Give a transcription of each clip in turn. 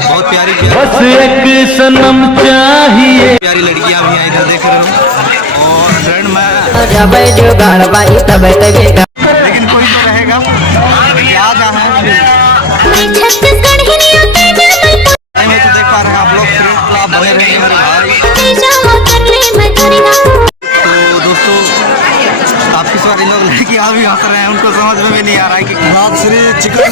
बहुत प्यारी बस एक सनम चाहिए। प्यारी लड़कियां भी हैं इधर देख रहे हो। और फ्रेंड मैं लेकिन कोई तो रहेगा आ जा है नहीं तो देख पा रहे हैं आप लोग फ्रेंड क्लब बने रहेंगे मेरे भाई। तो दोस्तों काफी सारे लोग लड़कियां भी हंस रहे हैं, उनको समझ में भी नहीं आ रहा है कि रात श्री chicken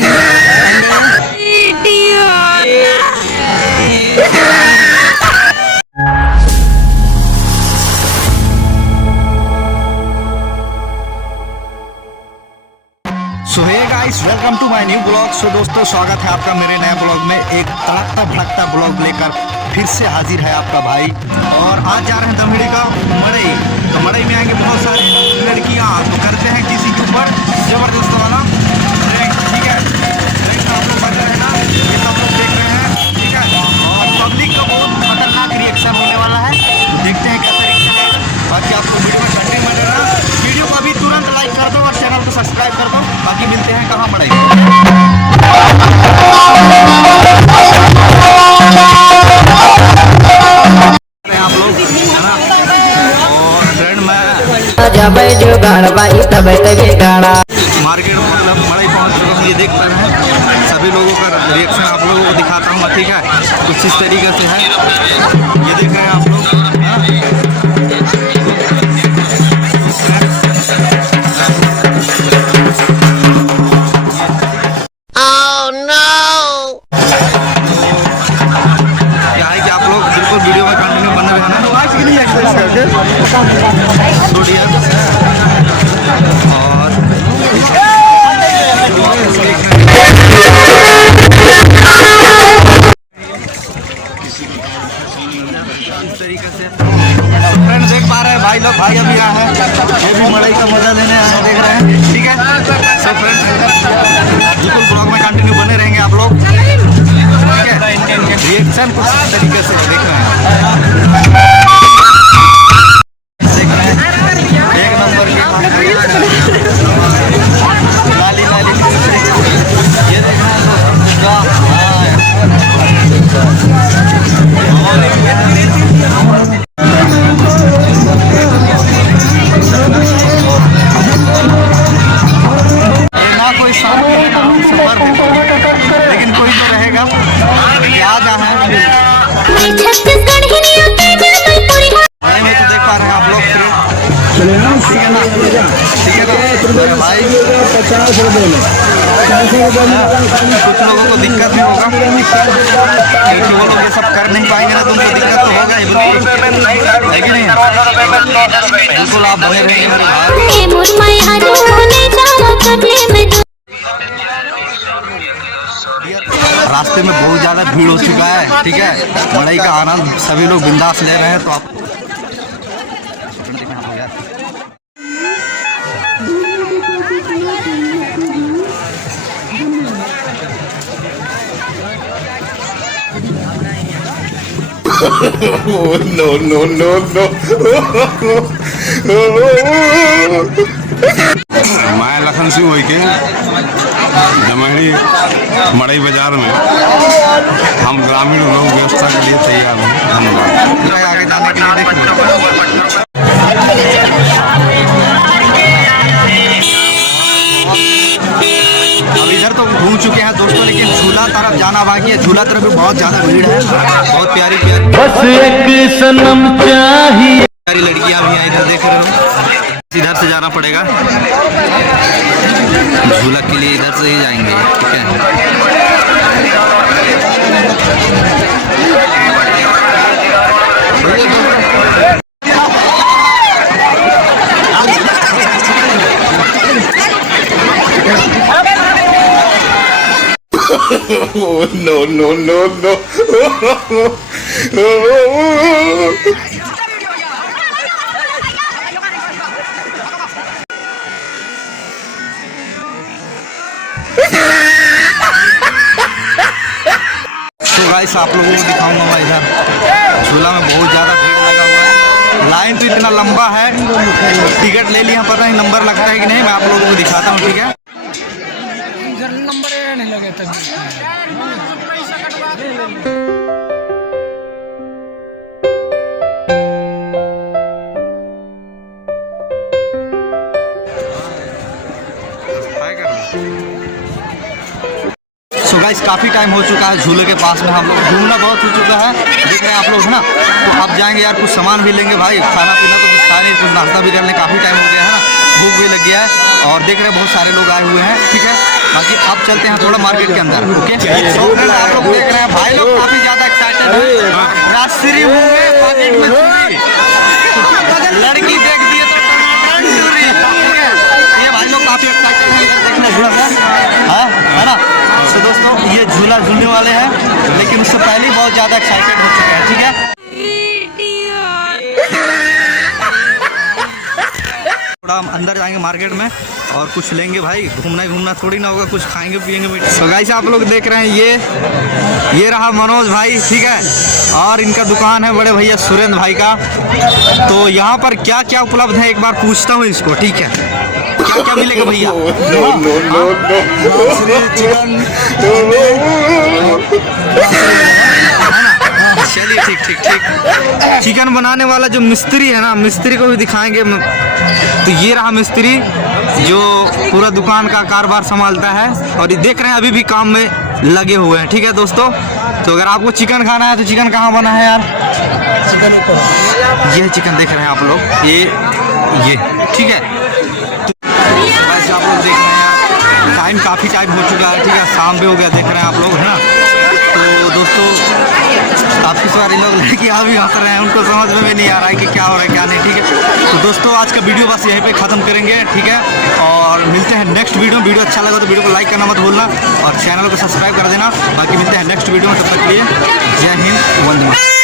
so hey guys, welcome to my new blog. So दोस्तों स्वागत है आपका मेरे नए ब्लॉग में। एक तड़कता भड़कता ब्लॉग लेकर फिर से हाजिर है आपका भाई। और आज जा रहे हैं दमड़ी का मड़ई। तो मड़ई में आएंगे बहुत सारी लड़कियां, तो करते हैं किसी के ऊपर जबरदस्त वाला रैंक, ठीक है। रैंक आप लोग बन रहे हैं ना, ये सब लोग देख रहे हैं, ठीक है। और पब्लिक का बहुत खतरनाक रिएक्शन होने वाला है, तो देखते हैं कैसा रिएक्शन है। बाकी आपको वीडियो में कंटेंट बने रहना। वीडियो को अभी तुरंत लाइक कर दो और चैनल को सब्सक्राइब कर दो। बाकी मिलते हैं कहाँ मड़ई। आप लोग है ना। और फ्रेंड मैं मार्केट मतलब मड़ई पहुँच चुका हूँ। ये देख पा रहे हैं सभी लोगों का रिएक्शन आप लोगों को दिखाता हूँ, ठीक है। कुछ इस तरीके से है, ये देख रहे हैं आप लोग। वीडियो में कंटिन्यू बने रहना। इस तरीके से फ्रेंड देख पा रहे हैं भाई लोग, भाई अभी आए हैं, ये भी मड़ई का मजा लेने आए हैं, देख रहे हैं, ठीक है। सो फ्रेंड बिल्कुल ब्लॉग में कंटिन्यू बने रहेंगे आप लोग, ठीक है। रिएक्शन कुछ तरीके से देख रहे हैं, एक नंबर की लाली लाली ये देखना ना कोई सफर लेकिन कोई तो रहेगा आ जा है नहीं तो देख पा रहे हैं आप लोग फ्रेंड, ठीक है ना भाई। 50 रुपए में कुछ लोगों को दिक्कत नहीं होगा क्योंकि वो लोग ये सब कर नहीं पाएंगे ना, तो उनको दिक्कत तो होगा ही बिल्कुल, है कि नहीं। बिल्कुल आप बने रहेंगे मेरे भाई। रास्ते में बहुत ज़्यादा भीड़ हो चुका है, ठीक है। मड़ई का आनंद सभी लोग बिंदास ले रहे हैं, तो आप no no no no मैं लखन सिंह होई के जमहरी मड़ई बाजार में हम ग्रामीण लोग व्यवस्था के लिए तैयार हैं। धन्यवाद। आगे जाने के लिए देखिए अब इधर तो घूम चुके हैं दोस्तों, लेकिन झूला तरफ जाना बाकी है। झूला तरफ भी बहुत ज़्यादा भीड़ है, बहुत प्यारी प्यारी बस एक सनम चाहिए। प्यारी लड़कियां भी हैं इधर देख रहे हो। इधर से जाना पड़ेगा झूला के लिए, इधर से ही जाएंगे, ठीक है। no no no no तो गाइस आप लोगों को दिखाऊंगा मैं इधर झूला में बहुत ज़्यादा भीड़ लगा हुआ है। लाइन तो इतना लंबा है, टिकट ले लिया, पता नहीं नंबर लगा है कि नहीं, मैं आप लोगों को दिखाता हूँ, ठीक है। सो गाइस काफ़ी टाइम हो चुका है झूले के पास में, हम लोग घूमना बहुत हो चुका है, देख रहे हैं आप लोग है ना। तो अब जाएंगे यार, कुछ सामान भी लेंगे भाई, खाना पीना तो कुछ खा नहीं, कुछ नाश्ता भी करने, काफ़ी टाइम हो गया है ना, भूख भी लग गया है। और देख रहे हैं बहुत सारे लोग आए हुए हैं, ठीक है। बाकी अब चलते हैं थोड़ा मार्केट के अंदर, ओके। तो आप लोग देख रहे हैं भाई लोग काफ़ी ज़्यादा एक्साइटेड है, राजश्री हुए पॉकेट में छुरी, लड़की देख दिए तो टमाटर छुरी, ठीक है। ये भाई लोग काफ़ी एक्साइटेड है, इधर देखना झूला है ना। तो दोस्तों ये झूला झूलने वाले हैं, लेकिन उससे पहले ही बहुत ज़्यादा एक्साइटेड हो चुके हैं, ठीक है। थोड़ा हम अंदर जाएंगे मार्केट में और कुछ लेंगे भाई, घूमना ही घूमना थोड़ी ना होगा, कुछ खाएंगे पिएंगे। तो गाइस आप लोग देख रहे हैं ये रहा मनोज भाई, ठीक है। और इनका दुकान है बड़े भैया सुरेंद्र भाई का। तो यहाँ पर क्या क्या उपलब्ध है एक बार पूछता हूँ इसको, ठीक है। क्या क्या मिलेगा भैया? चिकन, चलिए ठीक ठीक ठीक। चिकन बनाने वाला जो मिस्त्री है ना, मिस्त्री को भी दिखाएंगे। तो ये रहा मिस्त्री जो पूरा दुकान का कारोबार संभालता है, और ये देख रहे हैं अभी भी काम में लगे हुए हैं, ठीक है दोस्तों। तो अगर आपको चिकन खाना है तो चिकन कहाँ बना है यार? ये चिकन देख रहे हैं आप लोग, ये ठीक है। तो आप लोग देख रहे हैं यार, टाइम काफ़ी टाइम हो चुका है, ठीक है, शाम भी हो गया, देख रहे हैं आप लोग, है ना। तो दोस्तों काफ़ी सारे लोग लड़कियाँ भी हंस रहे हैं, उनको समझ में भी नहीं आ रहा है कि क्या हो रहा है क्या नहीं, ठीक है। तो दोस्तों आज का वीडियो बस यहीं पे ख़त्म करेंगे, ठीक है। और मिलते हैं नेक्स्ट वीडियो में। वीडियो अच्छा लगा तो वीडियो को लाइक करना मत भूलना और चैनल को सब्सक्राइब कर देना। बाकी मिलते हैं नेक्स्ट वीडियो में, तब तक के लिए जय हिंद, वंदे मातरम।